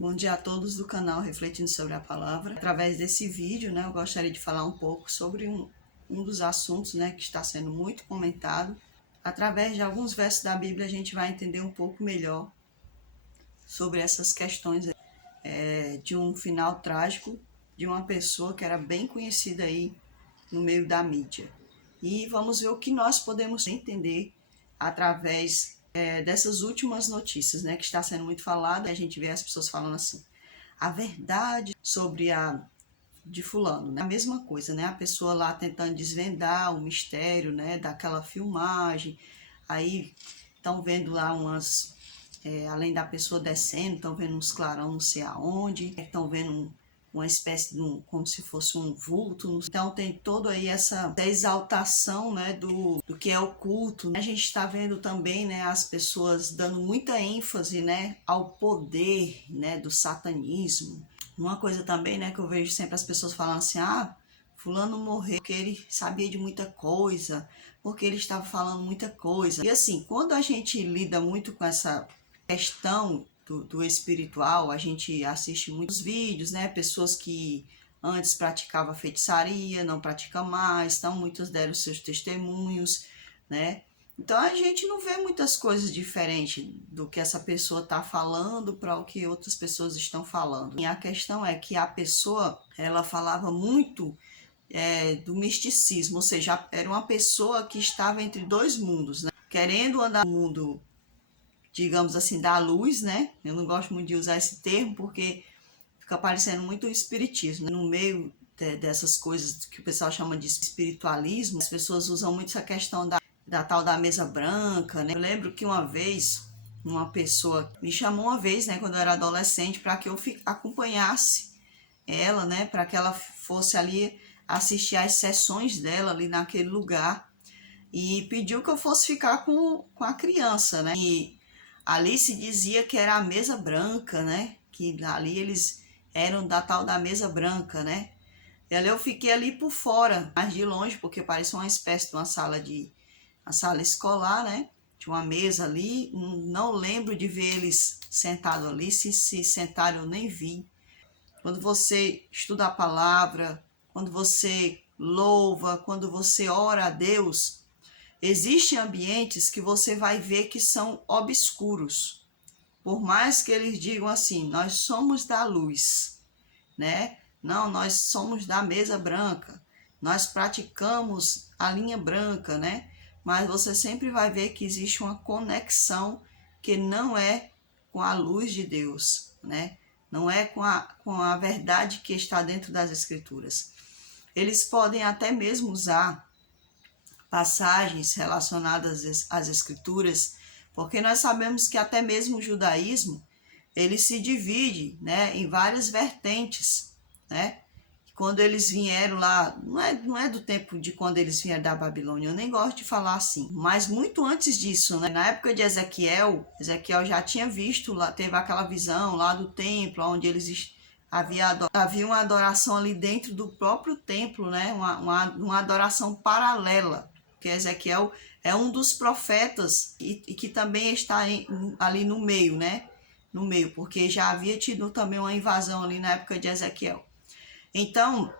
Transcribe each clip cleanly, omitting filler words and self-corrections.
Bom dia a todos do canal Refletindo sobre a Palavra. Através desse vídeo, eu gostaria de falar um pouco sobre um dos assuntos, que está sendo muito comentado. Através de alguns versos da Bíblia, a gente vai entender um pouco melhor sobre essas questões de um final trágico de uma pessoa que era bem conhecida aí no meio da mídia. E vamos ver o que nós podemos entender através dessas últimas notícias, que está sendo muito falada. A gente vê as pessoas falando assim, a verdade sobre a de fulano, A mesma coisa, A pessoa lá tentando desvendar o mistério, daquela filmagem. Aí estão vendo lá além da pessoa descendo, estão vendo uns clarão não sei aonde, estão vendo uma espécie de como se fosse um vulto. Então tem todo aí essa exaltação, do que é o culto. A gente está vendo também, as pessoas dando muita ênfase, ao poder, do satanismo. Uma coisa também, que eu vejo sempre as pessoas falando assim, fulano morreu porque ele sabia de muita coisa, porque ele estava falando muita coisa. E assim, quando a gente lida muito com essa questão do espiritual, a gente assiste muitos vídeos, pessoas que antes praticavam feitiçaria, não praticam mais, então muitos deram seus testemunhos, Então a gente não vê muitas coisas diferentes do que essa pessoa está falando para o que outras pessoas estão falando. E a questão é que a pessoa, ela falava muito do misticismo, ou seja, era uma pessoa que estava entre dois mundos, querendo andar no mundo, digamos assim, da luz, Eu não gosto muito de usar esse termo porque fica parecendo muito o espiritismo, No meio dessas coisas que o pessoal chama de espiritualismo, as pessoas usam muito essa questão da tal da mesa branca, Eu lembro que uma vez uma pessoa me chamou uma vez, quando eu era adolescente, para que eu acompanhasse ela, para que ela fosse ali assistir às sessões dela ali naquele lugar, e pediu que eu fosse ficar com a criança, E ali se dizia que era a mesa branca, Que ali eles eram da tal da mesa branca, E ali eu fiquei ali por fora, mais de longe, porque parecia uma espécie de uma sala escolar, Tinha uma mesa ali, não lembro de ver eles sentados ali, se sentaram eu nem vi. Quando você estuda a palavra, quando você louva, quando você ora a Deus, existem ambientes que você vai ver que são obscuros. Por mais que eles digam assim, nós somos da luz, Não, nós somos da mesa branca, nós praticamos a linha branca, Mas você sempre vai ver que existe uma conexão que não é com a luz de Deus, Não é com a verdade que está dentro das Escrituras. Eles podem até mesmo usar passagens relacionadas às Escrituras, porque nós sabemos que até mesmo o judaísmo, ele se divide, em várias vertentes, Quando eles vieram lá, não é do tempo de quando eles vieram da Babilônia, eu nem gosto de falar assim, mas muito antes disso, Na época de Ezequiel já tinha visto, lá teve aquela visão lá do templo, onde eles havia uma adoração ali dentro do próprio templo, uma adoração paralela, que Ezequiel é um dos profetas e que também está ali no meio, No meio, porque já havia tido também uma invasão ali na época de Ezequiel. Então,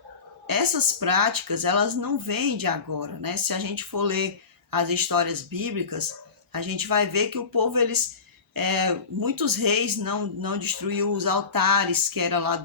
essas práticas, elas não vêm de agora, Se a gente for ler as histórias bíblicas, a gente vai ver que o povo, muitos reis não destruíram os altares, que era lá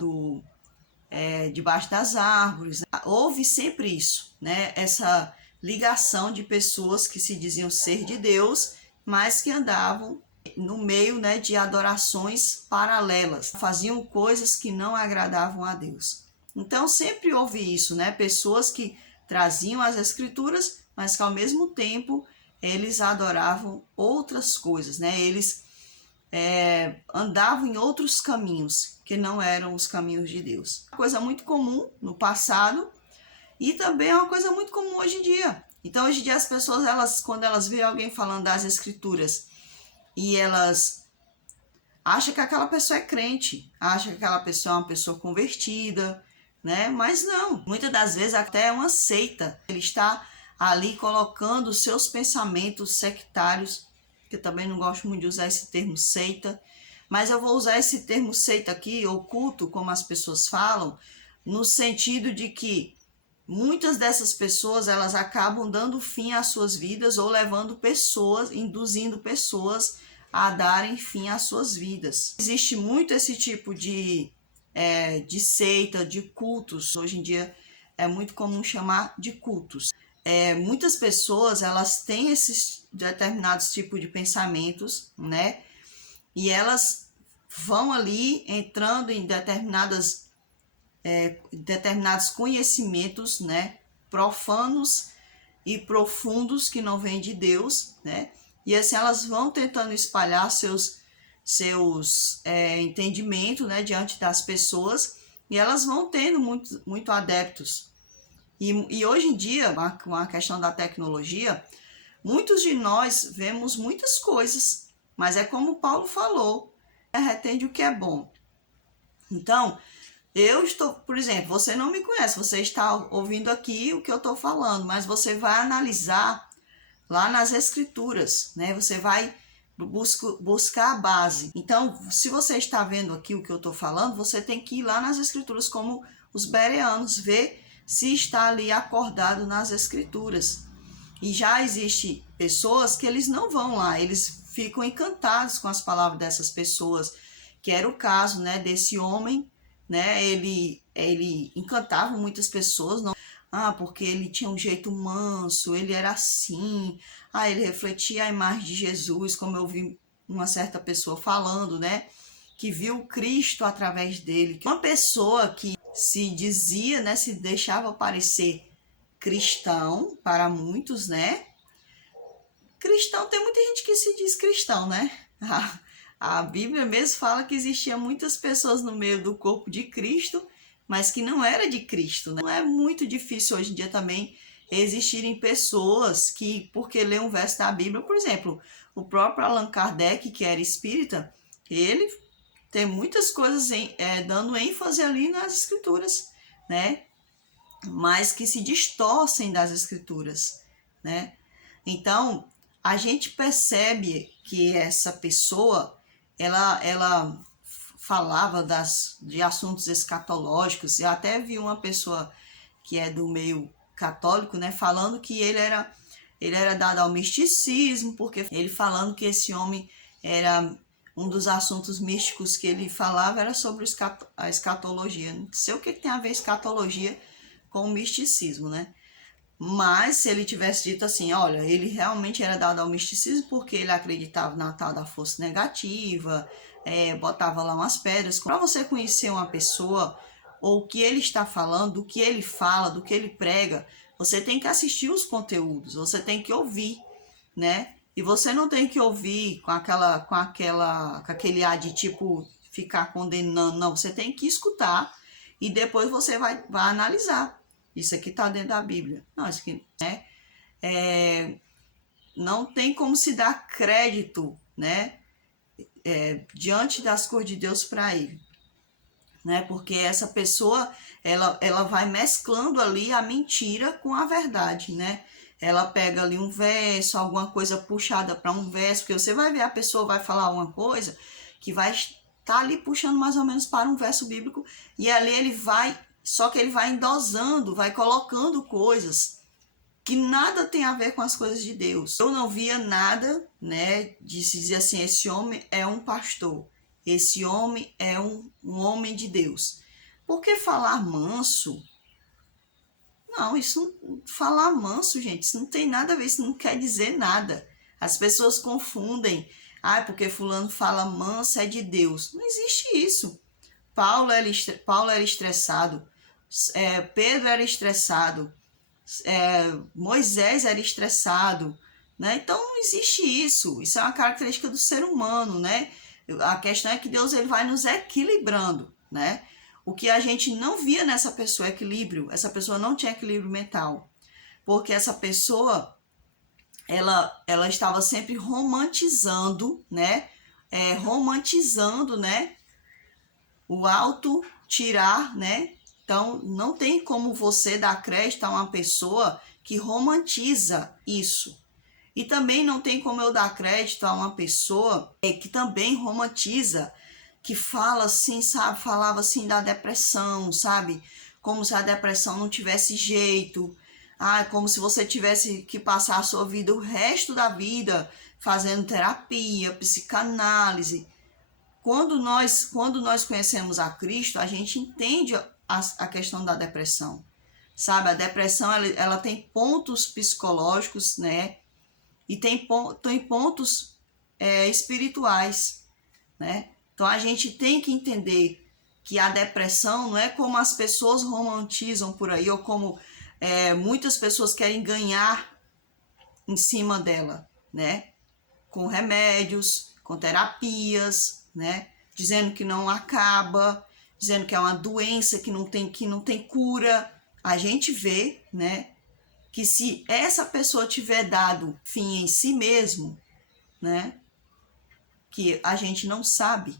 debaixo das árvores. Houve sempre isso, Essa ligação de pessoas que se diziam ser de Deus, mas que andavam no meio, de adorações paralelas, faziam coisas que não agradavam a Deus. Então sempre houve isso, Pessoas que traziam as Escrituras, mas que ao mesmo tempo eles adoravam outras coisas, Eles andavam em outros caminhos que não eram os caminhos de Deus. Uma coisa muito comum no passado e também é uma coisa muito comum hoje em dia. Então hoje em dia as pessoas, quando elas veem alguém falando das Escrituras e elas acham que aquela pessoa é crente, acham que aquela pessoa é uma pessoa convertida, Mas não, muitas das vezes até é uma seita. Ele está ali colocando seus pensamentos sectários, que eu também não gosto muito de usar esse termo seita, Mas eu vou usar esse termo seita aqui, ou culto, como as pessoas falam, no sentido de que muitas dessas pessoas, elas acabam dando fim às suas vidas ou levando pessoas, induzindo pessoas a darem fim às suas vidas. Existe muito esse tipo de seita, de cultos. Hoje em dia é muito comum chamar de cultos. Muitas pessoas, elas têm esses determinados tipos de pensamentos, né? E elas vão ali entrando em determinados conhecimentos, né, profanos e profundos que não vêm de Deus, né, e assim elas vão tentando espalhar seus entendimentos, né, diante das pessoas, e elas vão tendo muito adeptos. E hoje em dia, com a questão da tecnologia, muitos de nós vemos muitas coisas, mas é como Paulo falou, retende o que é bom. Então, eu estou, por exemplo, você não me conhece, você está ouvindo aqui o que eu estou falando, mas você vai analisar lá nas escrituras, né? Você vai buscar a base. Então, se você está vendo aqui o que eu estou falando, você tem que ir lá nas escrituras, como os bereanos, ver se está ali acordado nas escrituras. E já existe pessoas que eles não vão lá, eles ficam encantados com as palavras dessas pessoas, que era o caso, né, desse homem, né? Ele encantava muitas pessoas, não? Porque ele tinha um jeito manso, ele era assim, ele refletia a imagem de Jesus, como eu vi uma certa pessoa falando, né? Que viu Cristo através dele. Uma pessoa que se dizia, né, se deixava parecer cristão, para muitos, né? Cristão, tem muita gente que se diz cristão, né? A Bíblia mesmo fala que existiam muitas pessoas no meio do corpo de Cristo, mas que não era de Cristo, né? Não é muito difícil hoje em dia também existirem pessoas que, porque lê um verso da Bíblia, por exemplo, o próprio Allan Kardec, que era espírita, ele tem muitas coisas dando ênfase ali nas escrituras, né? Mas que se distorcem das escrituras, né? Então, a gente percebe que essa pessoa, ela falava de assuntos escatológicos. Eu até vi uma pessoa que é do meio católico, né, falando que ele era dado ao misticismo, porque ele falando que esse homem era um dos assuntos místicos que ele falava era sobre a escatologia. Não sei o que tem a ver escatologia com o misticismo, né? Mas se ele tivesse dito assim, olha, ele realmente era dado ao misticismo porque ele acreditava na tal da força negativa, botava lá umas pedras. Para você conhecer uma pessoa, ou o que ele está falando, do que ele fala, do que ele prega, você tem que assistir os conteúdos, você tem que ouvir, né? E você não tem que ouvir com aquele ar de tipo ficar condenando, não. Você tem que escutar e depois você vai analisar. Isso aqui está dentro da Bíblia. Não, isso aqui, né? Não tem como se dar crédito, né? Diante das coisas de Deus para ele, né? Porque essa pessoa, ela vai mesclando ali a mentira com a verdade, né? Ela pega ali um verso, alguma coisa puxada para um verso, porque você vai ver, a pessoa vai falar alguma coisa que vai estar ali puxando mais ou menos para um verso bíblico, e ali só que ele vai endosando, vai colocando coisas que nada tem a ver com as coisas de Deus. Eu não via nada, né, de se dizer assim, esse homem é um pastor, esse homem é um homem de Deus. Porque falar manso? Não, falar manso, gente, isso não tem nada a ver, isso não quer dizer nada. As pessoas confundem, porque fulano fala manso é de Deus. Não existe isso. Paulo era estressado, Pedro era estressado, Moisés era estressado, né? Então não existe isso. Isso é uma característica do ser humano, né? A questão é que Deus ele vai nos equilibrando, né? O que a gente não via nessa pessoa é equilíbrio. Essa pessoa não tinha equilíbrio mental, porque essa pessoa ela estava sempre romantizando, né? Romantizando, né? O auto tirar, né? Então, não tem como você dar crédito a uma pessoa que romantiza isso. E também não tem como eu dar crédito a uma pessoa que também romantiza, que fala assim, sabe, falava assim da depressão, sabe? Como se a depressão não tivesse jeito. Como se você tivesse que passar a sua vida, o resto da vida, fazendo terapia, psicanálise. Quando nós conhecemos a Cristo, a gente entende a questão da depressão, sabe? A depressão, ela tem pontos psicológicos, né? E tem pontos espirituais, né? Então a gente tem que entender que a depressão não é como as pessoas romantizam por aí, ou como muitas pessoas querem ganhar em cima dela, né? Com remédios, com terapias, né? Dizendo que não acaba, dizendo que é uma doença que não tem cura. A gente vê, né? Que se essa pessoa tiver dado fim em si mesmo, né? Que a gente não sabe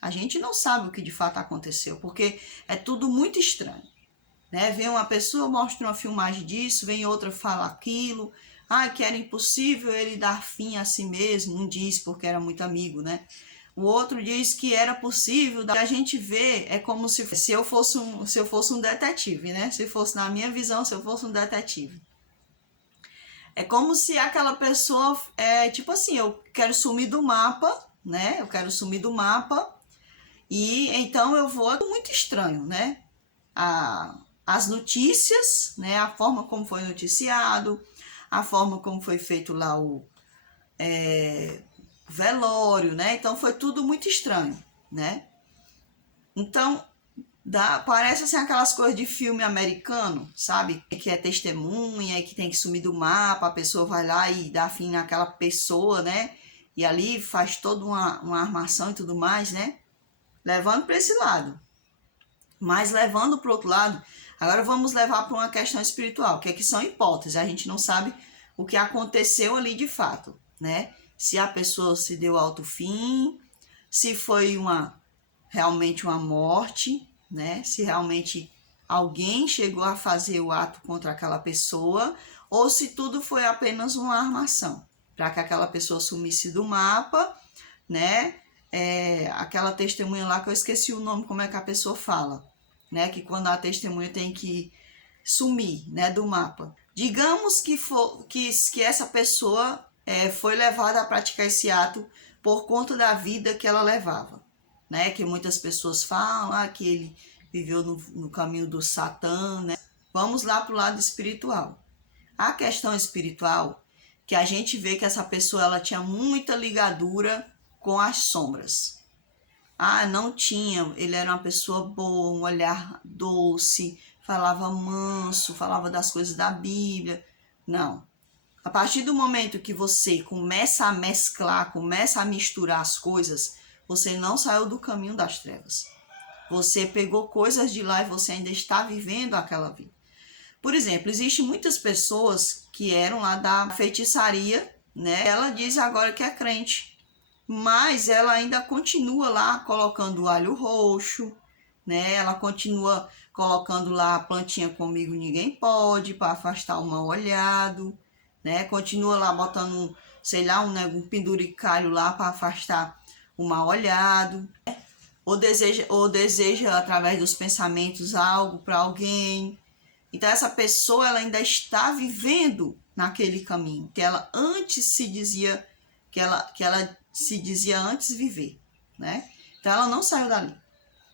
o que de fato aconteceu, porque é tudo muito estranho, né? Vem uma pessoa, mostra uma filmagem disso, vem outra, fala aquilo, que era impossível ele dar fim a si mesmo, um diz porque era muito amigo, né? O outro diz que era possível. A gente vê, é como se eu fosse um detetive, né? Se fosse, na minha visão, se eu fosse um detetive. É como se aquela pessoa, tipo assim, eu quero sumir do mapa, né? Eu quero sumir do mapa e então eu vou... Muito estranho, né? As notícias, né? A forma como foi noticiado, a forma como foi feito lá o velório, né? Então foi tudo muito estranho, né? Então parece assim aquelas coisas de filme americano, sabe? Que é testemunha e que tem que sumir do mapa, a pessoa vai lá e dá fim naquela pessoa, né? E ali faz toda uma armação e tudo mais, né? Levando para esse lado. Mas levando para o outro lado, agora vamos levar para uma questão espiritual, que são hipóteses. A gente não sabe o que aconteceu ali de fato, né? Se a pessoa se deu alto fim, se foi realmente uma morte, né? Se realmente alguém chegou a fazer o ato contra aquela pessoa, ou se tudo foi apenas uma armação para que aquela pessoa sumisse do mapa, né? Aquela testemunha lá que eu esqueci o nome, como é que a pessoa fala, né? Que quando a testemunha tem que sumir, né, do mapa. Digamos que essa pessoa foi levada a praticar esse ato por conta da vida que ela levava, né? Que muitas pessoas falam que ele viveu no caminho do Satã, né? Vamos lá para o lado espiritual. A questão espiritual, que a gente vê que essa pessoa ela tinha muita ligadura com as sombras. Não tinha, ele era uma pessoa boa, um olhar doce, falava manso, falava das coisas da Bíblia. Não. A partir do momento que você começa a mesclar, começa a misturar as coisas, você não saiu do caminho das trevas. Você pegou coisas de lá e você ainda está vivendo aquela vida. Por exemplo, existem muitas pessoas que eram lá da feitiçaria, né? Ela diz agora que é crente, mas ela ainda continua lá colocando alho roxo, né? Ela continua colocando lá a plantinha comigo ninguém pode, para afastar o mal olhado, né? Continua lá botando, sei lá, um penduricalho lá para afastar o mal olhado, ou deseja através dos pensamentos algo para alguém. Então essa pessoa ela ainda está vivendo naquele caminho que ela antes se dizia que ela se dizia antes viver, né? Então ela não saiu dali.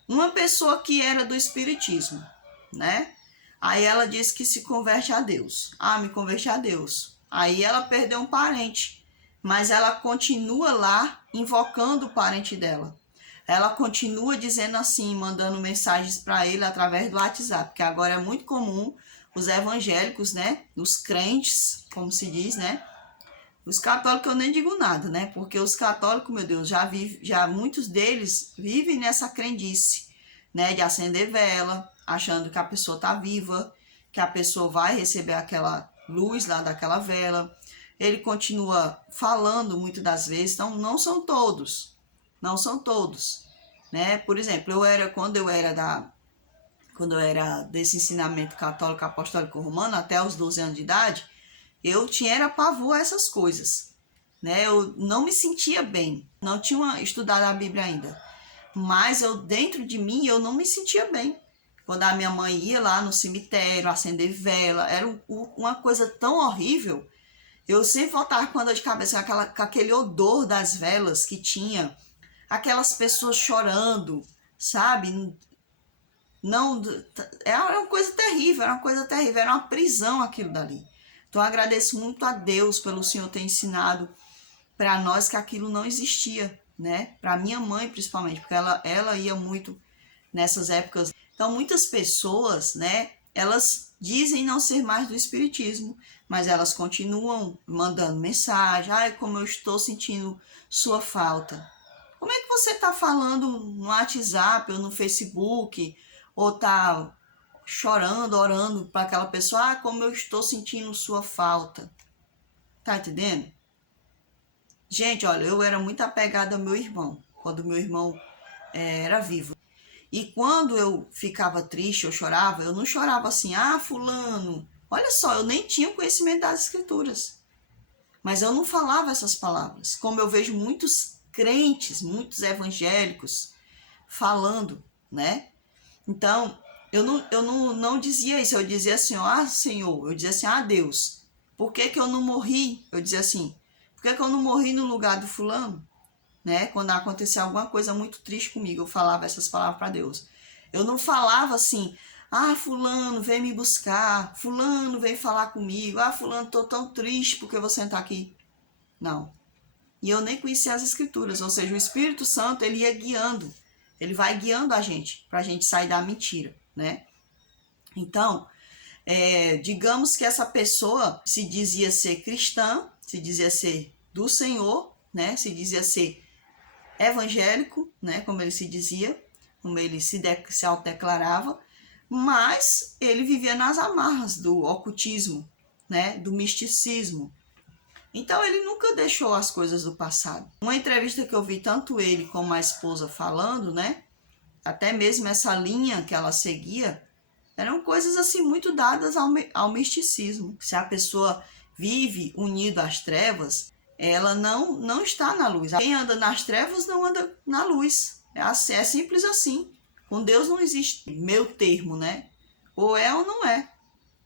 Uma pessoa que era do espiritismo, né? Aí ela disse que se converte a Deus. Me converti a Deus. Aí ela perdeu um parente, mas ela continua lá invocando o parente dela. Ela continua dizendo assim, mandando mensagens para ele através do WhatsApp, porque agora é muito comum os evangélicos, né? Os crentes, como se diz, né? Os católicos eu nem digo nada, né? Porque os católicos, meu Deus, já muitos deles vivem nessa crendice, né? De acender vela, achando que a pessoa está viva, que a pessoa vai receber aquela luz lá daquela vela. Ele continua falando muitas das vezes, então não são todos, né? Por exemplo, quando eu era desse ensinamento católico apostólico romano, até os 12 anos de idade, eu tinha era pavor a essas coisas, né? Eu não me sentia bem, não tinha estudado a Bíblia ainda, mas eu dentro de mim eu não me sentia bem. Quando a minha mãe ia lá no cemitério acender vela, era uma coisa tão horrível. Eu sempre voltava com a dor de cabeça, com aquele odor das velas que tinha, aquelas pessoas chorando, sabe? Não, era uma coisa terrível, era uma prisão aquilo dali. Então eu agradeço muito a Deus pelo Senhor ter ensinado para nós que aquilo não existia, né? Para minha mãe principalmente, porque ela ia muito nessas épocas. Então muitas pessoas, né, elas dizem não ser mais do espiritismo, mas elas continuam mandando mensagem: ai, como eu estou sentindo sua falta. Como é que você está falando no WhatsApp ou no Facebook, ou está chorando, orando para aquela pessoa: ah, como eu estou sentindo sua falta. Tá entendendo? Gente, olha, eu era muito apegada ao meu irmão, quando meu irmão era vivo. E quando eu ficava triste, eu chorava, eu não chorava assim: ah, fulano. Olha só, eu nem tinha conhecimento das escrituras. Mas eu não falava essas palavras. Como eu vejo muitos crentes, muitos evangélicos falando, né? Então, eu não dizia isso. Eu dizia assim: ah, Senhor. Eu dizia assim: ah, Deus, por que eu não morri? Eu dizia assim: por que eu não morri no lugar do fulano? Né? Quando acontecia alguma coisa muito triste comigo, eu falava essas palavras para Deus. Eu não falava assim: ah, fulano, vem me buscar, fulano, vem falar comigo, ah, fulano, tô tão triste porque você não tá aqui. Não. E eu nem conhecia as escrituras, ou seja, o Espírito Santo, ele ia guiando, ele vai guiando a gente, pra gente sair da mentira, né? Então, digamos que essa pessoa se dizia ser cristã, se dizia ser do Senhor, né? Se dizia ser evangélico, né, como ele se dizia, como ele se autodeclarava, mas ele vivia nas amarras do ocultismo, né, do misticismo. Então ele nunca deixou as coisas do passado. Uma entrevista que eu vi tanto ele como a esposa falando, né, até mesmo essa linha que ela seguia, eram coisas assim muito dadas ao misticismo. Se a pessoa vive unido às trevas, ela não está na luz. Quem anda nas trevas não anda na luz. É simples assim. Com Deus não existe meio termo, né? Ou é ou não é.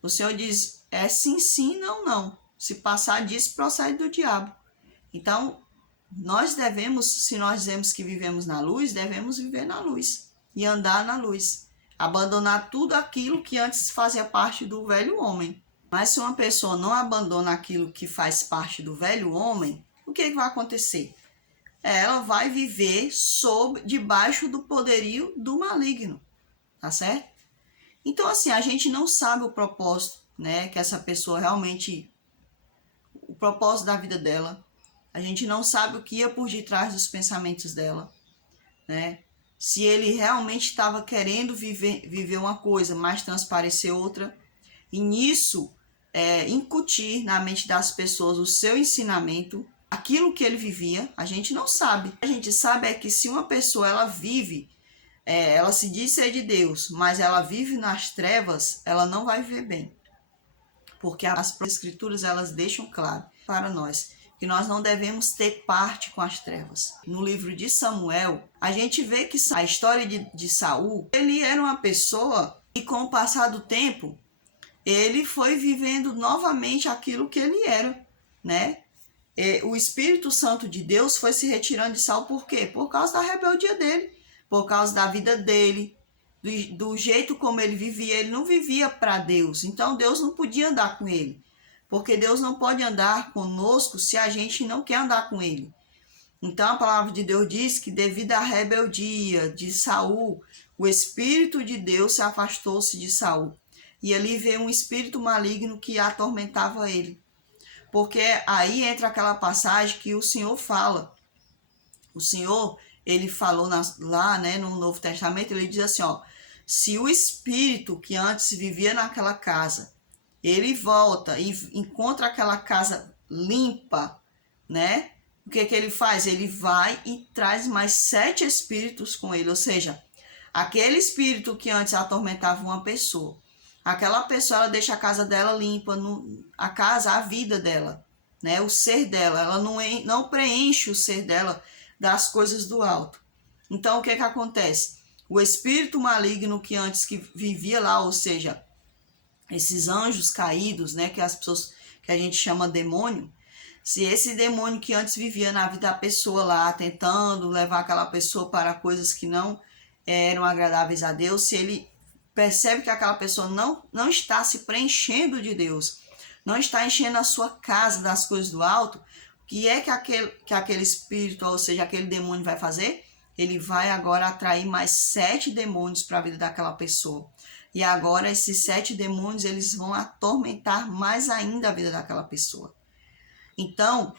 O Senhor diz: é sim, sim, não, não. Se passar disso, procede do diabo. Então, nós devemos, se nós dizemos que vivemos na luz, devemos viver na luz e andar na luz. Abandonar tudo aquilo que antes fazia parte do velho homem. Mas se uma pessoa não abandona aquilo que faz parte do velho homem, o que vai acontecer? Ela vai viver debaixo do poderio do maligno, tá certo? Então, assim, a gente não sabe o propósito, né, que essa pessoa realmente, o propósito da vida dela. A gente não sabe o que ia por detrás dos pensamentos dela, né? Se ele realmente estava querendo viver uma coisa, mas transparecer outra. E nisso, incutir na mente das pessoas o seu ensinamento, aquilo que ele vivia, a gente não sabe. A gente sabe é que se uma pessoa ela vive, ela se diz ser de Deus, mas ela vive nas trevas, ela não vai viver bem. Porque as escrituras elas deixam claro para nós que nós não devemos ter parte com as trevas. No livro de Samuel, a gente vê que a história de Saul, ele era uma pessoa que com o passar do tempo, ele foi vivendo novamente aquilo que ele era, né? O Espírito Santo de Deus foi se retirando de Saul por quê? Por causa da rebeldia dele, por causa da vida dele, do jeito como ele vivia. Ele não vivia para Deus, então Deus não podia andar com ele, porque Deus não pode andar conosco se a gente não quer andar com ele. Então a palavra de Deus diz que devido à rebeldia de Saul, o Espírito de Deus se afastou-se de Saul. E ali veio um espírito maligno que atormentava ele. Porque aí entra aquela passagem que o Senhor fala. O Senhor, ele falou lá, né, no Novo Testamento, ele diz assim, ó: se o espírito que antes vivia naquela casa, ele volta e encontra aquela casa limpa, né? O que ele faz? Ele vai e traz mais 7 espíritos com ele. Ou seja, aquele espírito que antes atormentava uma pessoa, Aquela pessoa, ela deixa a casa dela limpa, a casa, a vida dela, né? O ser dela, ela não preenche o ser dela das coisas do alto. Então, o que que acontece? O espírito maligno que antes que vivia lá, ou seja, esses anjos caídos, né, que as pessoas que a gente chama demônio, se esse demônio que antes vivia na vida da pessoa lá, tentando levar aquela pessoa para coisas que não eram agradáveis a Deus, se ele percebe que aquela pessoa não está se preenchendo de Deus, não está enchendo a sua casa das coisas do alto, o que é que aquele espírito, ou seja, aquele demônio vai fazer? Ele vai agora atrair mais 7 demônios para a vida daquela pessoa. E agora esses 7 demônios, eles vão atormentar mais ainda a vida daquela pessoa. Então,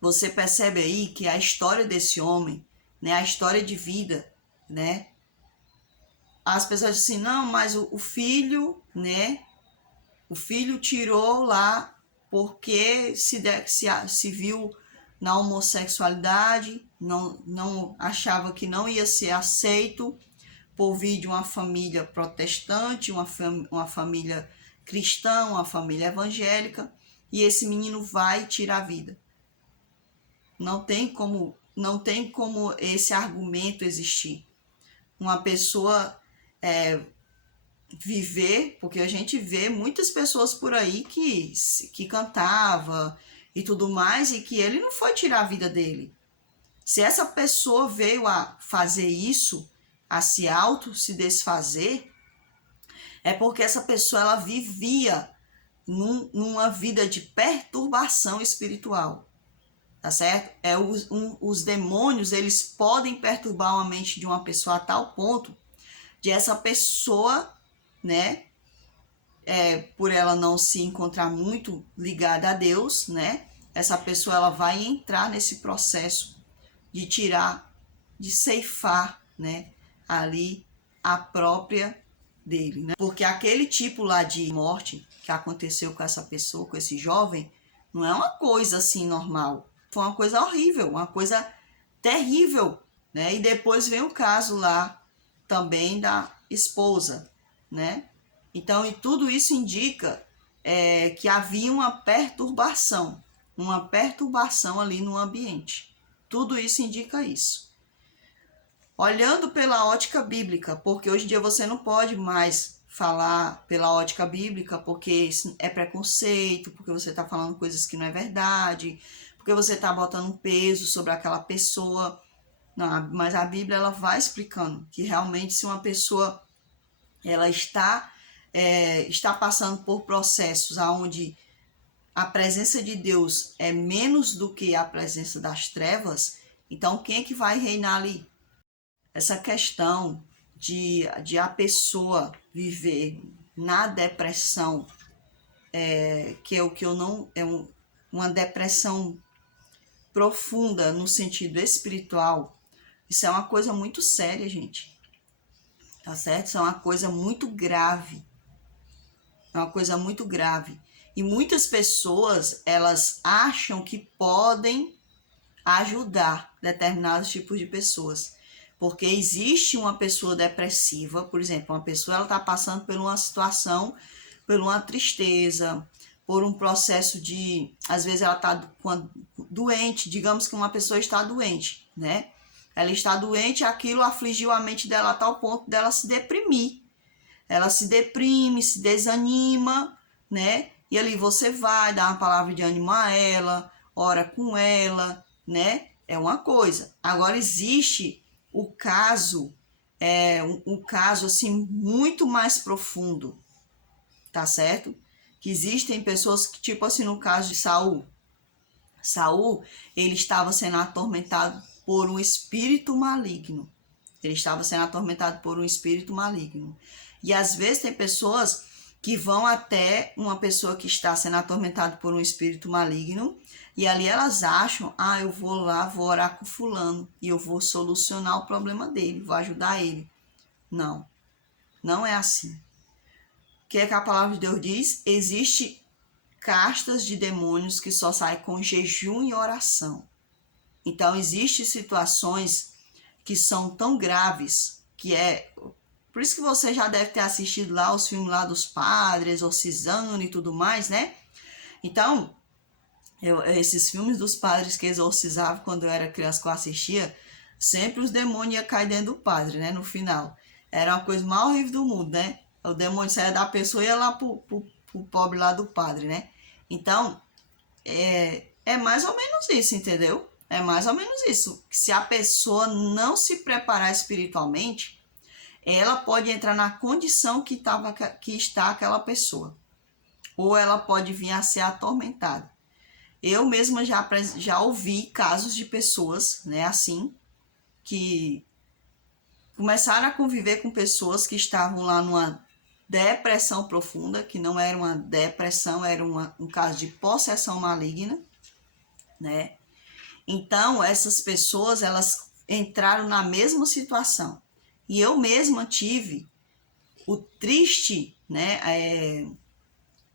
você percebe aí que a história desse homem, né, a história de vida, né, as pessoas dizem assim, não, mas o filho, né, o filho tirou lá porque se viu na homossexualidade, não achava que não ia ser aceito por vir de uma família protestante, uma família cristã, uma família evangélica, e esse menino vai tirar a vida. Não tem como esse argumento existir. Uma pessoa viver, porque a gente vê muitas pessoas por aí que cantava e tudo mais, e que ele não foi tirar a vida dele. Se essa pessoa veio a fazer isso, a se desfazer, é porque essa pessoa ela vivia numa vida de perturbação espiritual, tá certo? Os demônios, eles podem perturbar uma mente de uma pessoa a tal ponto de essa pessoa, né, por ela não se encontrar muito ligada a Deus, né, essa pessoa ela vai entrar nesse processo de tirar, de ceifar, né, ali a própria dele, né? Porque aquele tipo lá de morte que aconteceu com essa pessoa, com esse jovem, não é uma coisa assim normal. Foi uma coisa horrível, uma coisa terrível, né? E depois vem o caso lá também da esposa, né? Então, e tudo isso indica que havia uma perturbação ali no ambiente. Tudo isso indica isso. Olhando pela ótica bíblica, porque hoje em dia você não pode mais falar pela ótica bíblica, porque é preconceito, porque você está falando coisas que não é verdade, porque você está botando um peso sobre aquela pessoa. Não, mas a Bíblia ela vai explicando que realmente se uma pessoa ela está passando por processos onde a presença de Deus é menos do que a presença das trevas, então quem é que vai reinar ali? Essa questão de a pessoa viver na depressão, que é o que eu não... uma depressão profunda no sentido espiritual, isso é uma coisa muito séria, gente. Tá certo? Isso é uma coisa muito grave. É uma coisa muito grave. E muitas pessoas, elas acham que podem ajudar determinados tipos de pessoas. Porque existe uma pessoa depressiva, por exemplo, uma pessoa ela está passando por uma situação, por uma tristeza, por um processo de... Às vezes ela está doente, digamos que uma pessoa está doente, né? Ela está doente, aquilo afligiu a mente dela a tal ponto dela se deprimir. Ela se deprime, se desanima, né? E ali você vai dar uma palavra de ânimo a ela, ora com ela, né? É uma coisa. Agora existe o caso, um caso assim muito mais profundo, tá certo? Que existem pessoas que, tipo assim, no caso de Saul. Saul, ele estava sendo atormentado por um espírito maligno. Ele estava sendo atormentado por um espírito maligno. E às vezes tem pessoas que vão até uma pessoa que está sendo atormentada por um espírito maligno e ali elas acham, eu vou lá, vou orar com fulano e eu vou solucionar o problema dele, vou ajudar ele. Não, não é assim. O que é que a palavra de Deus diz? Existe castas de demônios que só saem com jejum e oração. Então, existem situações que são tão graves, que Por isso que você já deve ter assistido lá os filmes lá dos padres, exorcizando e tudo mais, né? Então, esses filmes dos padres que exorcizavam quando eu era criança que eu assistia, sempre os demônios iam cair dentro do padre, né? No final. Era uma coisa mais horrível do mundo, né? O demônio saía da pessoa e ia lá pro pobre lá do padre, né? Então, é mais ou menos isso, entendeu? É mais ou menos isso. Se a pessoa não se preparar espiritualmente, ela pode entrar na condição que está aquela pessoa. Ou ela pode vir a ser atormentada. Eu mesma já ouvi casos de pessoas, né, assim, que começaram a conviver com pessoas que estavam lá numa depressão profunda, que não era uma depressão, era um caso de possessão maligna, né? Então, essas pessoas, elas entraram na mesma situação. E eu mesma tive o triste, né?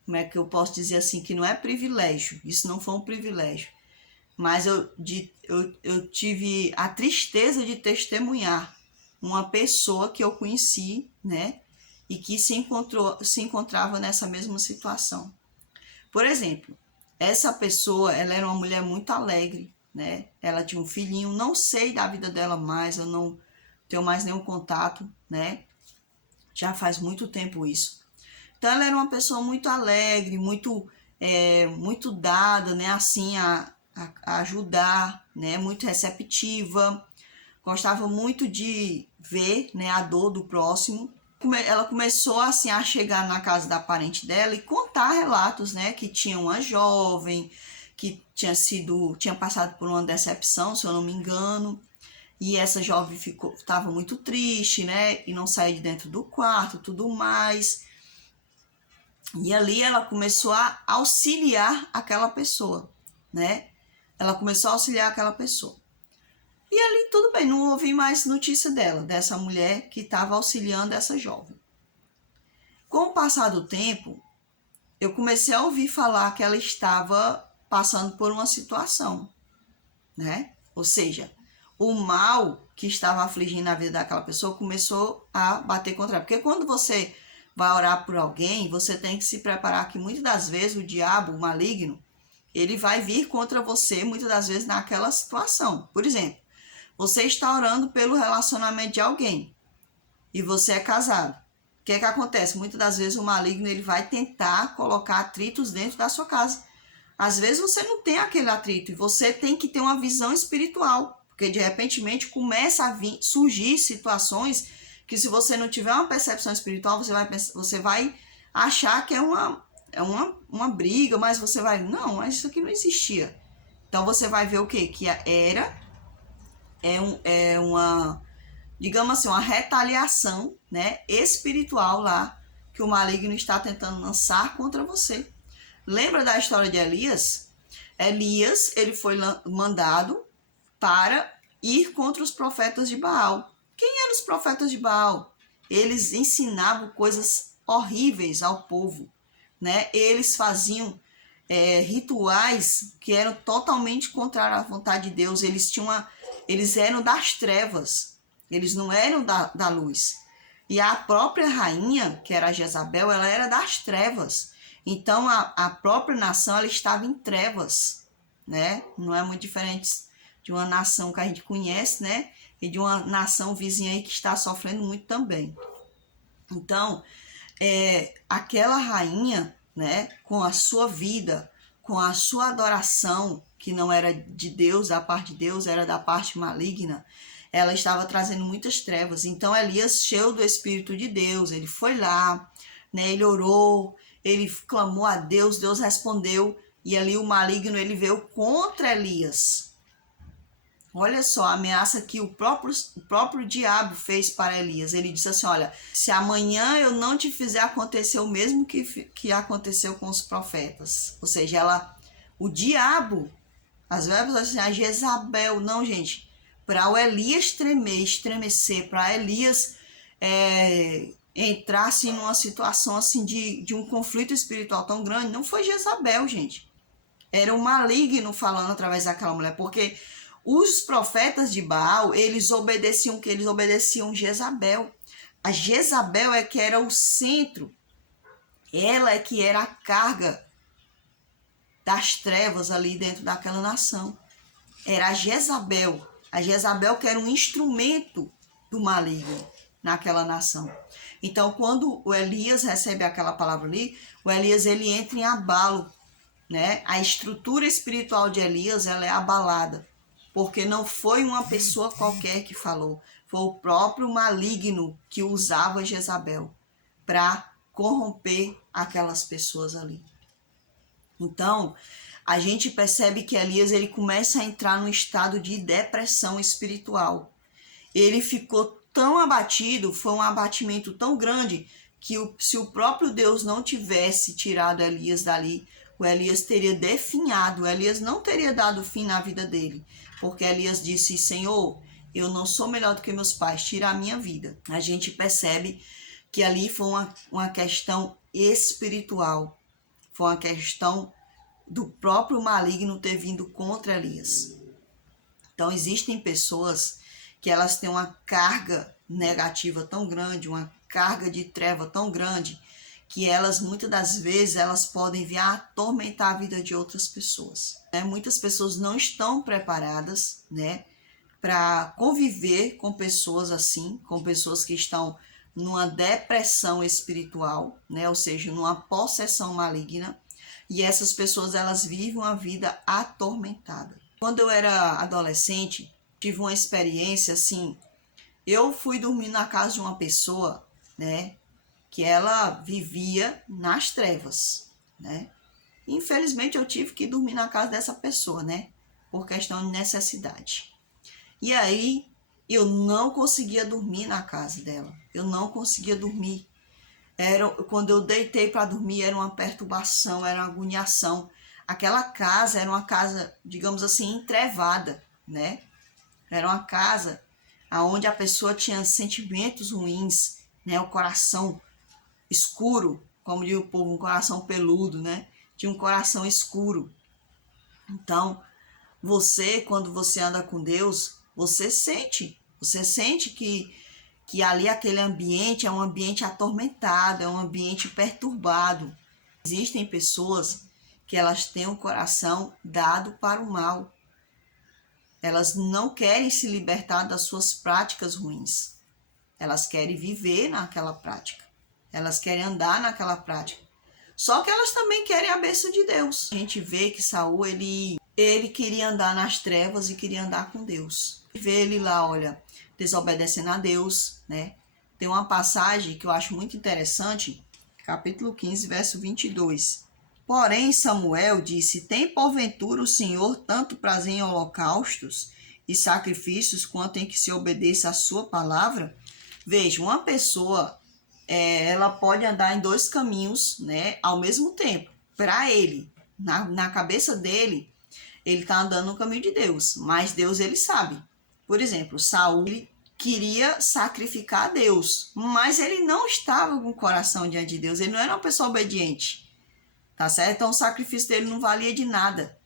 Como é que eu posso dizer assim? Que não é privilégio. Isso não foi um privilégio. Mas eu tive a tristeza de testemunhar uma pessoa que eu conheci, né? E que se encontrava nessa mesma situação. Por exemplo, essa pessoa, ela era uma mulher muito alegre, né? Ela tinha um filhinho, não sei da vida dela mais, eu não tenho mais nenhum contato, né? Já faz muito tempo isso. Então ela era uma pessoa muito alegre, muito dada, né? Assim, a ajudar, né? Muito receptiva, gostava muito de ver, né, a dor do próximo. Ela começou assim a chegar na casa da parente dela e contar relatos, né, que tinha uma jovem que tinha passado por uma decepção, se eu não me engano, e essa jovem estava muito triste, né, e não saía de dentro do quarto, tudo mais. E ali ela começou a auxiliar aquela pessoa, né? Ela começou a auxiliar aquela pessoa. E ali tudo bem, não ouvi mais notícia dessa mulher que estava auxiliando essa jovem. Com o passar do tempo, eu comecei a ouvir falar que ela estava passando por uma situação, né? Ou seja, o mal que estava afligindo a vida daquela pessoa começou a bater contra ela. Porque quando você vai orar por alguém, você tem que se preparar que muitas das vezes o diabo, o maligno, ele vai vir contra você muitas das vezes naquela situação. Por exemplo, você está orando pelo relacionamento de alguém e você é casado. O que é que acontece? Muitas das vezes o maligno ele vai tentar colocar atritos dentro da sua casa. Às vezes você não tem aquele atrito e você tem que ter uma visão espiritual, porque de repente começa a surgir situações que se você não tiver uma percepção espiritual, você vai achar que é uma briga, mas você vai, não, mas isso aqui não existia. Então você vai ver o quê? Que digamos assim, uma retaliação, né, espiritual lá, que o maligno está tentando lançar contra você. Lembra da história de Elias? Elias, ele foi mandado para ir contra os profetas de Baal. Quem eram os profetas de Baal? Eles ensinavam coisas horríveis ao povo, né? Eles faziam rituais que eram totalmente contrários à vontade de Deus. Eles eram das trevas, eles não eram da luz. E a própria rainha, que era Jezabel, ela era das trevas. Então a própria nação ela estava em trevas, né? Não é muito diferente de uma nação que a gente conhece, né? E de uma nação vizinha aí que está sofrendo muito também. Então, aquela rainha, né, com a sua vida, com a sua adoração, que não era de Deus, da parte de Deus, era da parte maligna, ela estava trazendo muitas trevas. Então, Elias, cheio do Espírito de Deus, ele foi lá, né, ele orou, ele clamou a Deus, Deus respondeu, e ali o maligno ele veio contra Elias. Olha só a ameaça que o próprio diabo fez para Elias. Ele disse assim, olha, se amanhã eu não te fizer acontecer o mesmo que aconteceu com os profetas. Ou seja, o diabo, às vezes assim, a Jezabel, não, gente, para o Elias estremecer, para Elias entrar assim, numa situação assim, de um conflito espiritual tão grande, não foi Jezabel, gente. Era o maligno falando através daquela mulher, porque os profetas de Baal, eles obedeciam Jezabel. A Jezabel é que era o centro, ela é que era a carga das trevas ali dentro daquela nação. Era a Jezabel que era um instrumento do maligno naquela nação. Então, quando o Elias recebe aquela palavra ali, o Elias ele entra em abalo, né? A estrutura espiritual de Elias ela é abalada, porque não foi uma pessoa qualquer que falou, foi o próprio maligno que usava Jezabel para corromper aquelas pessoas ali. Então, a gente percebe que Elias ele começa a entrar num estado de depressão espiritual. Ele ficou tão abatido, foi um abatimento tão grande, que se o próprio Deus não tivesse tirado Elias dali, o Elias teria definhado, o Elias não teria dado fim na vida dele, porque Elias disse, Senhor, eu não sou melhor do que meus pais, tira a minha vida. A gente percebe que ali foi uma questão espiritual, foi uma questão do próprio maligno ter vindo contra Elias. Então existem pessoas que elas têm uma carga negativa tão grande, uma carga de treva tão grande, que elas muitas das vezes elas podem vir a atormentar a vida de outras pessoas. Muitas pessoas não estão preparadas, né, para conviver com pessoas assim, com pessoas que estão numa depressão espiritual, né, ou seja, numa possessão maligna. E essas pessoas, elas vivem uma vida atormentada. Quando eu era adolescente, tive uma experiência assim, eu fui dormir na casa de uma pessoa, né, que ela vivia nas trevas, né. Infelizmente eu tive que dormir na casa dessa pessoa, né, por questão de necessidade. E aí eu não conseguia dormir na casa dela, eu não conseguia dormir. Quando eu deitei para dormir, era uma perturbação, era uma agoniação. Aquela casa era uma casa, digamos assim, entrevada, né? Era uma casa onde a pessoa tinha sentimentos ruins, né? O coração escuro, como diz o povo, um coração peludo, né? Tinha um coração escuro. Então, quando você anda com Deus, você sente que ali aquele ambiente é um ambiente atormentado, é um ambiente perturbado. Existem pessoas que elas têm um coração dado para o mal. Elas não querem se libertar das suas práticas ruins. Elas querem viver naquela prática. Elas querem andar naquela prática. Só que elas também querem a bênção de Deus. A gente vê que Saul, ele queria andar nas trevas e queria andar com Deus. Vê ele lá, olha, desobedecendo a Deus, né? Tem uma passagem que eu acho muito interessante, capítulo 15, verso 22. Porém, Samuel disse, tem porventura o Senhor tanto prazer em holocaustos e sacrifícios quanto em que se obedeça a sua palavra? Veja, uma pessoa, ela pode andar em dois caminhos, né, ao mesmo tempo. Para ele, na cabeça dele, ele está andando no caminho de Deus, mas Deus ele sabe. Por exemplo, Saul queria sacrificar a Deus, mas ele não estava com o coração diante de Deus, ele não era uma pessoa obediente, tá certo? Então o sacrifício dele não valia de nada.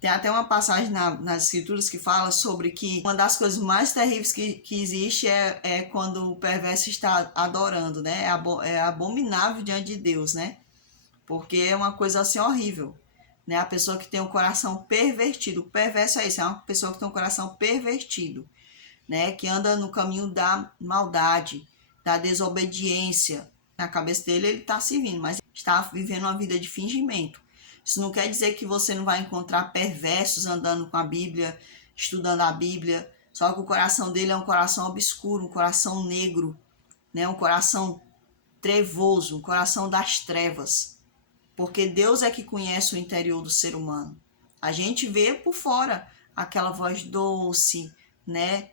Tem até uma passagem nas escrituras que fala sobre que uma das coisas mais terríveis que existe é quando o perverso está adorando, né? É abominável diante de Deus, né? Porque é uma coisa assim horrível, né? A pessoa que tem um coração pervertido, o perverso é isso, é uma pessoa que tem um coração pervertido, né? Que anda no caminho da maldade, da desobediência. Na cabeça dele ele está servindo, mas está vivendo uma vida de fingimento. Isso não quer dizer que você não vai encontrar perversos andando com a Bíblia, estudando a Bíblia, só que o coração dele é um coração obscuro, um coração negro, né? Um coração trevoso, um coração das trevas. Porque Deus é que conhece o interior do ser humano. A gente vê por fora aquela voz doce, né?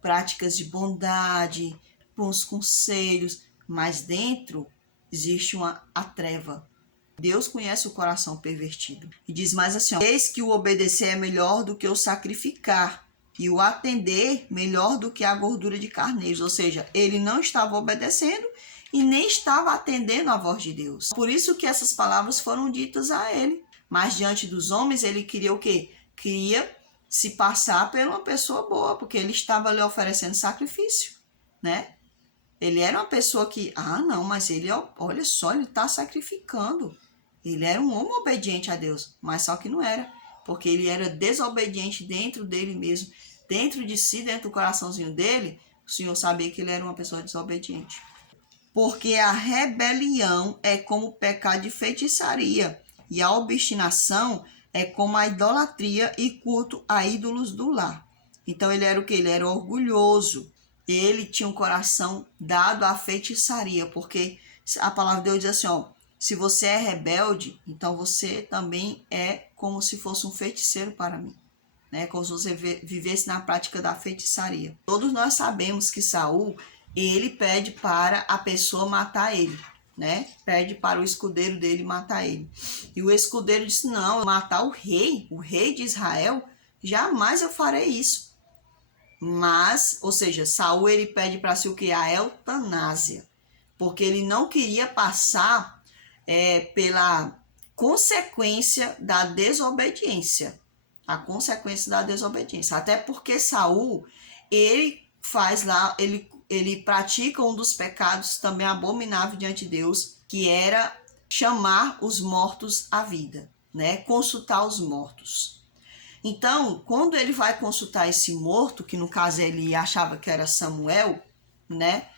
Práticas de bondade, bons conselhos, mas dentro existe a treva. Deus conhece o coração pervertido. E diz mais assim, ó, eis que o obedecer é melhor do que o sacrificar, e o atender melhor do que a gordura de carneiros. Ou seja, ele não estava obedecendo e nem estava atendendo à voz de Deus. Por isso que essas palavras foram ditas a ele. Mas diante dos homens, ele queria o quê? Queria se passar por uma pessoa boa, porque ele estava lhe oferecendo sacrifício, né? Ele era uma pessoa que, não, mas ele, olha só, ele está sacrificando. Ele era um homem obediente a Deus, mas só que não era, porque ele era desobediente dentro dele mesmo, dentro de si, dentro do coraçãozinho dele. O Senhor sabia que ele era uma pessoa desobediente. Porque a rebelião é como o pecado de feitiçaria, e a obstinação é como a idolatria e culto a ídolos do lar. Então ele era o que? Ele era orgulhoso. Ele tinha um coração dado à feitiçaria, porque a palavra de Deus diz assim, ó, se você é rebelde, então você também é como se fosse um feiticeiro para mim, né? Como se você vivesse na prática da feitiçaria. Todos nós sabemos que Saul, ele pede para a pessoa matar ele, né? Pede para o escudeiro dele matar ele. E o escudeiro disse, não, matar o rei de Israel, jamais eu farei isso. Mas, ou seja, Saul ele pede para si o que? A eutanásia, porque ele não queria passar pela consequência da desobediência. A consequência da desobediência. Até porque Saul, ele faz lá, ele pratica um dos pecados também abominável diante de Deus, que era chamar os mortos à vida, né? Consultar os mortos. Então, quando ele vai consultar esse morto, que no caso ele achava que era Samuel, né?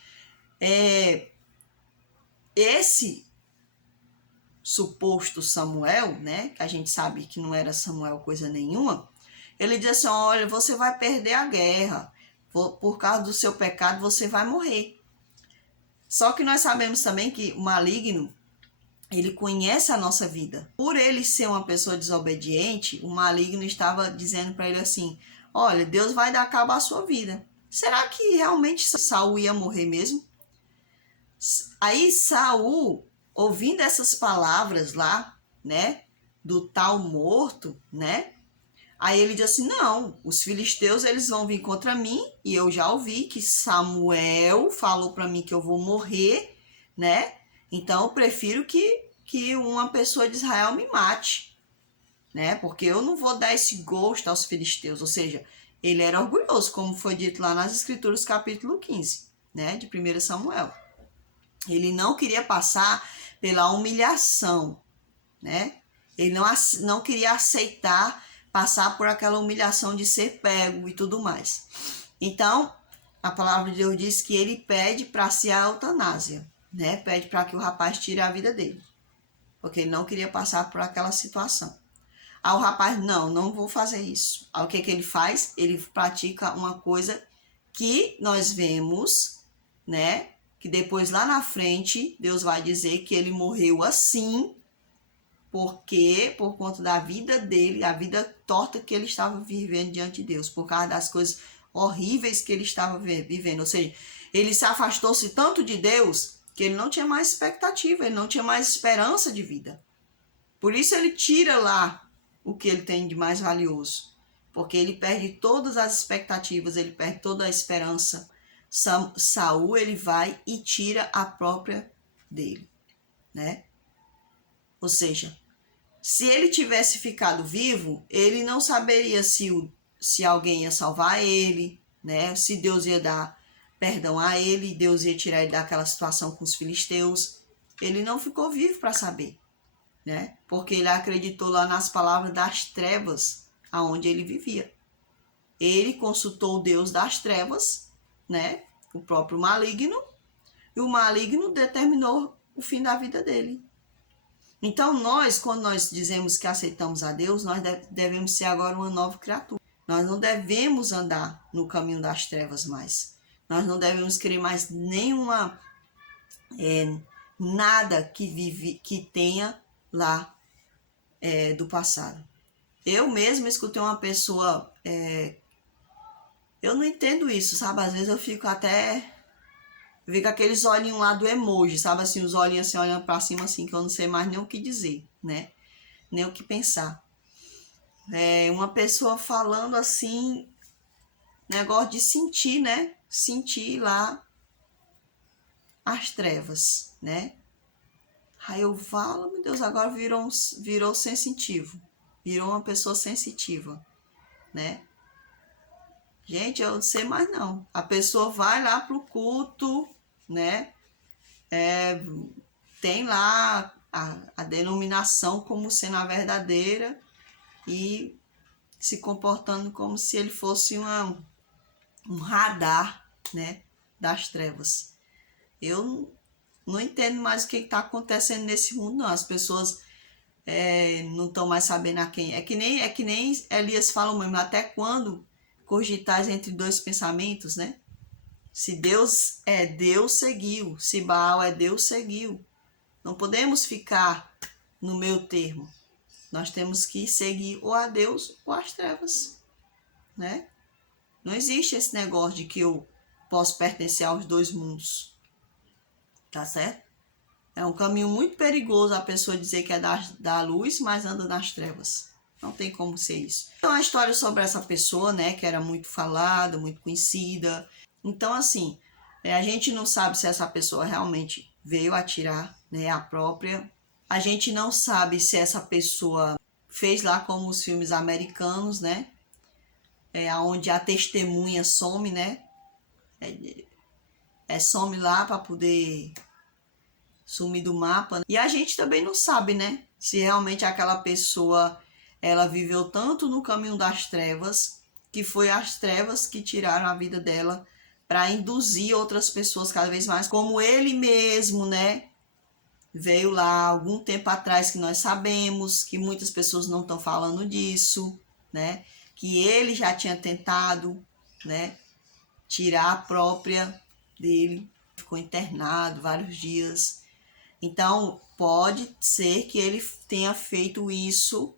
Esse suposto Samuel, né? Que a gente sabe que não era Samuel coisa nenhuma. Ele diz assim, olha, você vai perder a guerra. Por causa do seu pecado, você vai morrer. Só que nós sabemos também que o maligno, ele conhece a nossa vida. Por ele ser uma pessoa desobediente, o maligno estava dizendo para ele assim, olha, Deus vai dar cabo à sua vida. Será que realmente Saul ia morrer mesmo? Aí Saul, ouvindo essas palavras lá, né, do tal morto, né, aí ele diz assim, não, os filisteus eles vão vir contra mim, e eu já ouvi que Samuel falou para mim que eu vou morrer, né, então eu prefiro que uma pessoa de Israel me mate, né, porque eu não vou dar esse gosto aos filisteus, ou seja, ele era orgulhoso, como foi dito lá nas Escrituras, capítulo 15, né, de 1 Samuel. Ele não queria passar pela humilhação, né? Ele não queria aceitar passar por aquela humilhação de ser pego e tudo mais. Então, a palavra de Deus diz que ele pede para si a eutanásia, né? Pede para que o rapaz tire a vida dele, porque ele não queria passar por aquela situação. Aí o rapaz, não vou fazer isso. Aí o que ele faz? Ele pratica uma coisa que nós vemos, né? Que depois lá na frente, Deus vai dizer que ele morreu assim, porque por conta da vida dele, a vida torta que ele estava vivendo diante de Deus, por causa das coisas horríveis que ele estava vivendo. Ou seja, ele se afastou-se tanto de Deus que ele não tinha mais expectativa, ele não tinha mais esperança de vida. Por isso ele tira lá o que ele tem de mais valioso, porque ele perde todas as expectativas, ele perde toda a esperança. Saul ele vai e tira a própria dele, né? Ou seja, se ele tivesse ficado vivo, ele não saberia se alguém ia salvar ele, né? Se Deus ia dar perdão a ele, Deus ia tirar ele daquela situação com os filisteus. Ele não ficou vivo para saber, né? Porque ele acreditou lá nas palavras das trevas, aonde ele vivia. Ele consultou o Deus das trevas, né? O próprio maligno, e o maligno determinou o fim da vida dele. Então nós, quando nós dizemos que aceitamos a Deus, nós devemos ser agora uma nova criatura. Nós não devemos andar no caminho das trevas mais. Nós não devemos querer mais nenhuma nada que tenha lá do passado. Eu mesma escutei uma pessoa, eu não entendo isso, sabe? Às vezes eu fico até, vi com aqueles olhinhos lá do emoji, sabe? Assim, os olhinhos assim, olhando pra cima, assim, que eu não sei mais nem o que dizer, né? Nem o que pensar. Uma pessoa falando assim, negócio de sentir, né? Sentir lá as trevas, né? Aí eu falo, meu Deus, agora virou sensitivo. Virou uma pessoa sensitiva, né? Gente, eu não sei mais não. A pessoa vai lá pro culto, né? Tem lá a denominação como sendo a verdadeira e se comportando como se ele fosse um radar, né, das trevas. Eu não entendo mais o que está acontecendo nesse mundo, não. As pessoas não estão mais sabendo a quem. É que nem Elias fala mesmo, até quando cogitais entre dois pensamentos, né? Se Deus é Deus, seguiu. Se Baal é Deus, seguiu. Não podemos ficar no meio termo. Nós temos que seguir ou a Deus ou as trevas, né? Não existe esse negócio de que eu posso pertencer aos dois mundos, tá certo? É um caminho muito perigoso a pessoa dizer que é da luz, mas anda nas trevas. Não tem como ser isso. Então, a história sobre essa pessoa, né, que era muito falada, muito conhecida. Então, assim, a gente não sabe se essa pessoa realmente veio atirar, né, a própria. A gente não sabe se essa pessoa fez lá como os filmes americanos, né, onde a testemunha some, né, some lá para poder sumir do mapa. E a gente também não sabe, né, se realmente aquela pessoa ela viveu tanto no caminho das trevas, que foi as trevas que tiraram a vida dela para induzir outras pessoas cada vez mais, como ele mesmo, né, veio lá algum tempo atrás, que nós sabemos que muitas pessoas não estão falando disso, né, que ele já tinha tentado, né, tirar a própria dele, ficou internado vários dias. Então, pode ser que ele tenha feito isso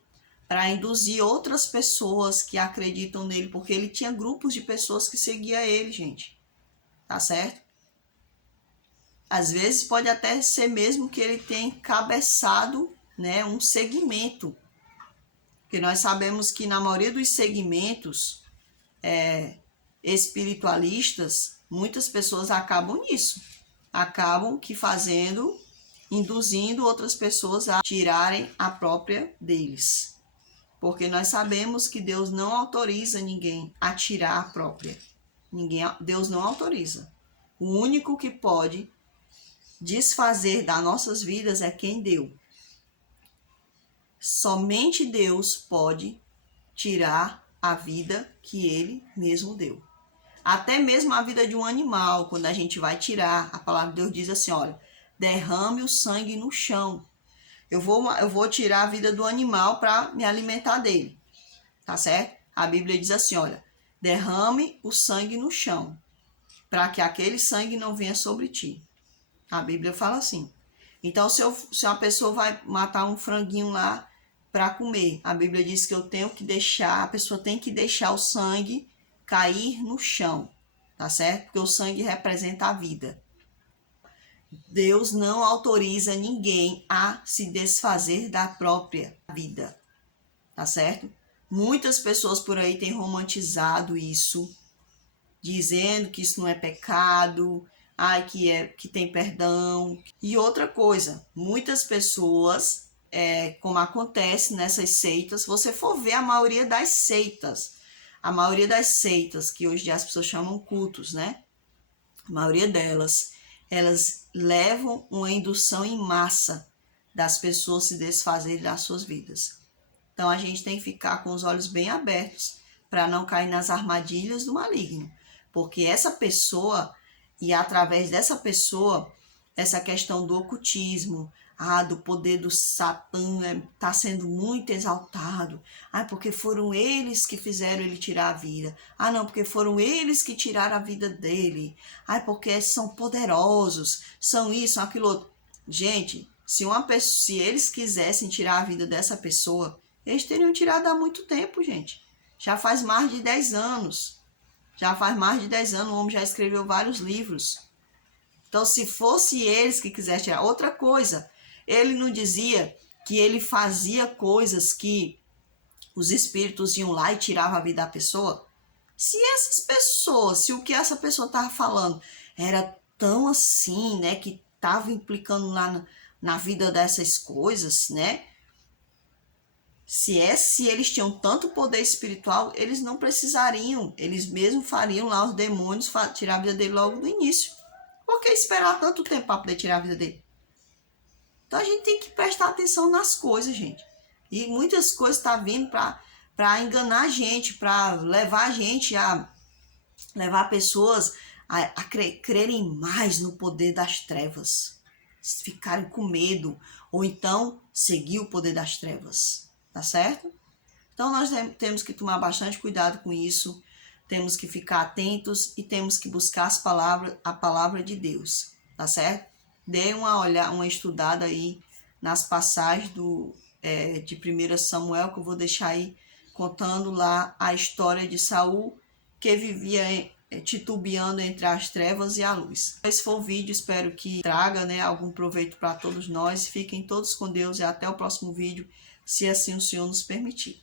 para induzir outras pessoas que acreditam nele, porque ele tinha grupos de pessoas que seguiam ele, gente. Tá certo? Às vezes pode até ser mesmo que ele tenha encabeçado, né, um segmento. Porque nós sabemos que na maioria dos segmentos espiritualistas, muitas pessoas acabam nisso. Acabam que fazendo, induzindo outras pessoas a tirarem a própria deles. Porque nós sabemos que Deus não autoriza ninguém a tirar a própria. Deus não autoriza. O único que pode desfazer das nossas vidas é quem deu. Somente Deus pode tirar a vida que Ele mesmo deu. Até mesmo a vida de um animal, quando a gente vai tirar, a palavra de Deus diz assim, olha, derrame o sangue no chão. Eu vou tirar a vida do animal para me alimentar dele, tá certo? A Bíblia diz assim, olha, derrame o sangue no chão, para que aquele sangue não venha sobre ti. A Bíblia fala assim. Então, se uma pessoa vai matar um franguinho lá para comer, a Bíblia diz que a pessoa tem que deixar o sangue cair no chão, tá certo? Porque o sangue representa a vida. Deus não autoriza ninguém a se desfazer da própria vida, tá certo? Muitas pessoas por aí têm romantizado isso, dizendo que isso não é pecado, que tem perdão. E outra coisa, muitas pessoas, como acontece nessas seitas, se você for ver a maioria das seitas que hoje as pessoas chamam cultos, né? A maioria delas, elas levam uma indução em massa das pessoas se desfazerem das suas vidas. Então a gente tem que ficar com os olhos bem abertos para não cair nas armadilhas do maligno. Porque essa pessoa, e através dessa pessoa, essa questão do ocultismo, do poder do Satã está sendo muito exaltado. Porque foram eles que fizeram ele tirar a vida. Não, porque foram eles que tiraram a vida dele. Porque são poderosos, são isso, são aquilo outro. Gente, se eles quisessem tirar a vida dessa pessoa, eles teriam tirado há muito tempo, gente. Já faz mais de 10 anos. O homem já escreveu vários livros. Então, se fosse eles que quisessem tirar... Outra coisa, ele não dizia que ele fazia coisas que os espíritos iam lá e tiravam a vida da pessoa? Se o que essa pessoa estava falando era tão assim, né, que estava implicando lá na vida dessas coisas, né? Se eles tinham tanto poder espiritual, eles não precisariam, eles mesmos fariam lá os demônios tirar a vida dele logo no início. Por que esperar tanto tempo para poder tirar a vida dele? Então a gente tem que prestar atenção nas coisas, gente. E muitas coisas estão vindo para enganar a gente, para levar a gente a levar pessoas a crerem mais no poder das trevas, ficarem com medo, ou então seguir o poder das trevas, tá certo? Então nós temos que tomar bastante cuidado com isso, temos que ficar atentos e temos que buscar a palavra de Deus, tá certo? Dê uma estudada aí nas passagens de 1 Samuel, que eu vou deixar aí contando lá a história de Saul, que vivia titubeando entre as trevas e a luz. Esse foi o vídeo, espero que traga, né, algum proveito para todos nós. Fiquem todos com Deus e até o próximo vídeo, se assim o Senhor nos permitir.